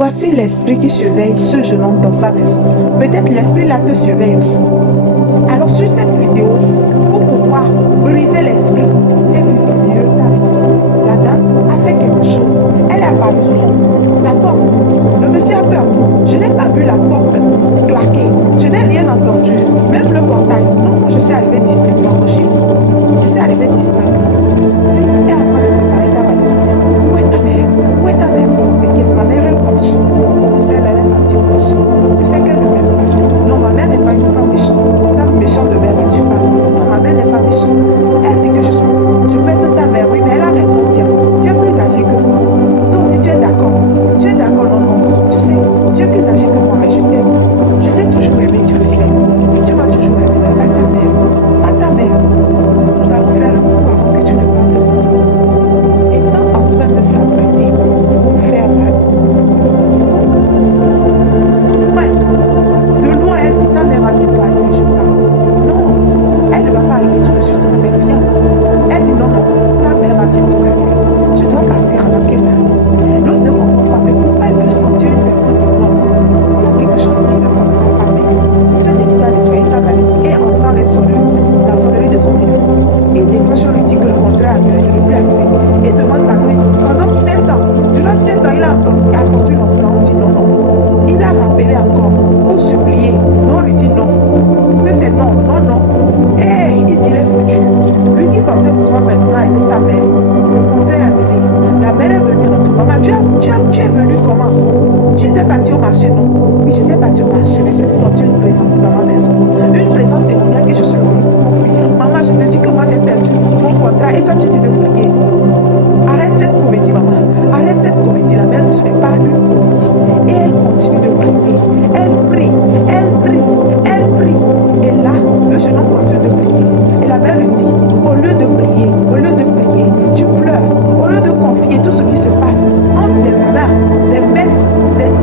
Voici l'esprit qui surveille ce jeune homme dans sa maison. Peut-être l'esprit là te surveille aussi. Alors sur cette vidéo, pour pouvoir briser l'esprit et vivre mieux ta vie, la dame a fait quelque chose. Elle a parlé sur la porte. Le monsieur a peur. Je n'ai pas vu la porte claquer. Je n'ai rien entendu. Même le portail. Non, moi je suis arrivée distraitement chez vous. Je suis arrivée distraitement. Tu es en train de préparer ta valise. Où est ta mère? Où est ta mère? Et ma mère est partie. Tu sais, elle est partie au marché. Tu sais qu'elle ne m'aime pas. Non, ma mère n'est pas une femme méchante. Ta méchante de mère, là, tu parles. Non, ma mère n'est pas méchante. Elle dit que je peux être ta mère, oui, mais elle a raison, bien. Tu es plus âgée que moi. Toi aussi, tu es d'accord. Tu es d'accord, non, non. Tu sais, tu es plus âgée que moi, mais je t'aime. Je t'ai toujours aimé, tu le sais. Et tu m'as toujours aimé, mais pas ta mère. Pas ta mère. Nous allons faire un coup avant que tu ne partes de moi. Étant en train de s'apprêter pour faire la... Ouais. De loin, elle dit ta mère va bientôt arriver, je parle. Non, elle ne va pas arriver tout de suite, ma mère vient. Elle dit non, non, ta mère va bientôt arriver. Je dois partir avant qu'elle arrive. L'autre ne comprend pas, mais pourquoi elle peut sentir une personne de loin? Il y a quelque chose qui ne comprend pas, mais il se décide à nettoyer sa valise et entend la sonnerie de son téléphone. Et décroche, on lui dit que le contrat est arrivé, je ne veux plus arriver. Et demande patron, il dit pendant 7 ans, durant 7 ans, il a attendu l'emploi. On dit non, non. Il a rappelé encore pour supplier. Mais on lui dit non. Que c'est non, non, non. Et il dit il est foutu. Lui qui pensait pouvoir maintenant aider sa mère, le contrat est annulé. La mère est venue en tout. Maman, tu es venu comment? Tu étais parti au marché, non? Oui, j'étais parti au marché, mais j'ai senti une présence dans ma maison. Une présence démoniaque et je suis venue pour conclure. Maman, je te dis que moi j'ai perdu mon contrat et toi tu dis de prier. Arrête cette comédie, maman. Arrête cette comédie. La mère dit ce n'est pas une comédie. Et elle continue de prier. Elle prie, elle prie, elle prie. Et là, le jeune homme continue de prier. Et la mère lui dit, au lieu de prier, tu pleures. Au lieu de confier tout ce qui se passe entre les mains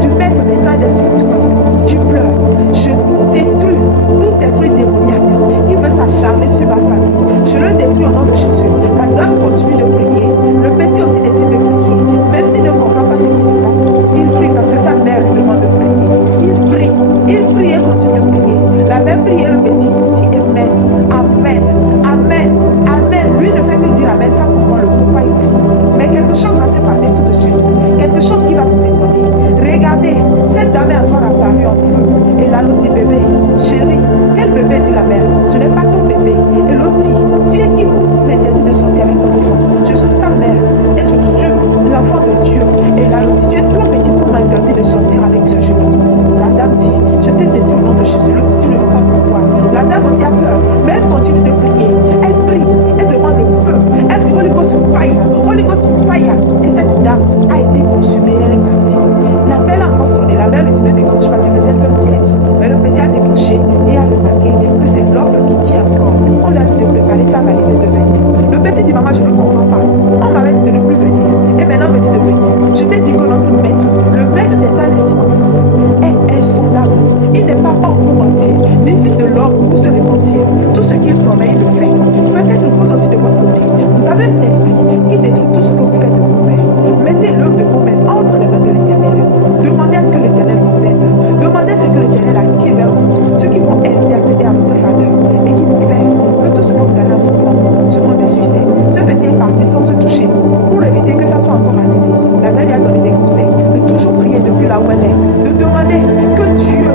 du maître des temps et des circonstances, tu pleures. Je détruis tout esprit démoniaque qui veut s'acharner sur ma famille. Je le détruis au nom de Jésus. La dame continue de prier. Le petit aussi décide de prier. Même s'il ne comprend pas ce qui se passe, il prie parce que sa mère lui demande de prier. Il prie et continue de prier. La mère prie et le petit dit Amen, Amen, Amen, Amen. Lui ne fait que dire Amen sans comprendre le pourquoi il prie. Mais quelque chose va se passer tout de suite. Quelque chose qui va vous étonner. Regardez, cette dame est encore apparue en feu. Et là, l'autre dit bébé, chérie. Quel bébé dit la mère? Ce n'est pas ton bébé. Et l'autre dit, tu es qui pour m'interdire de sortir avec ton enfant? Je suis sa mère. Et je suis l'enfant de Dieu. Et là, l'autre dit, tu es trop petit pour m'interdire de sortir avec ce jeune homme. La dame dit, je t'ai détruit au nom de Jésus. L'autre dit, tu ne veux pas pouvoir. La dame aussi a peur. Mais elle continue de prier. Elle prie. Elle demande le feu. Elle dit, Holy Ghost fire. Holy Ghost fire. Et cette dame a été consumée. Elle est partie. La belle a encore sonné. La mère lui dit, ne décroche pas, c'est peut-être un piège. Mais le petit a décroché et a remarqué que c'est l'offre qui tient encore. On lui a dit de préparer sa valise et de venir. Le petit dit, maman, je ne comprends pas. On m'avait dit de ne plus venir. Et maintenant, on me dit de venir. Je t'ai dit que notre maître, le maître des temps et des circonstances, est insondable. Il n'est pas homme pour mentir, ni fils de l'homme pour se repentir. Tout ce qu'il promet, il le fait. Peut-être vous aussi de votre côté. Vous avez un esprit qui détruit tout ce que vous faites de vous-même. Mettez l'œuvre de vous-même entre les mains de l'Éternel. Demandez à ce que l'Éternel vous aide. Demandez ce que l'Éternel attire vers vous. Ceux qui vont intercéder à votre faveur et qui vont faire que tout ce que vous allez entreprendre seront des succès. Ce petit est parti sans se toucher pour éviter que ça soit encore annulé. La mère lui a donné des conseils de toujours prier depuis là où elle est, de demander que Dieu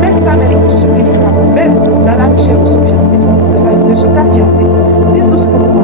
mette sa main dans tout ce qu'il fera, même dans la recherche de son fiancé, de ta fiancée. Dites tout ce que vous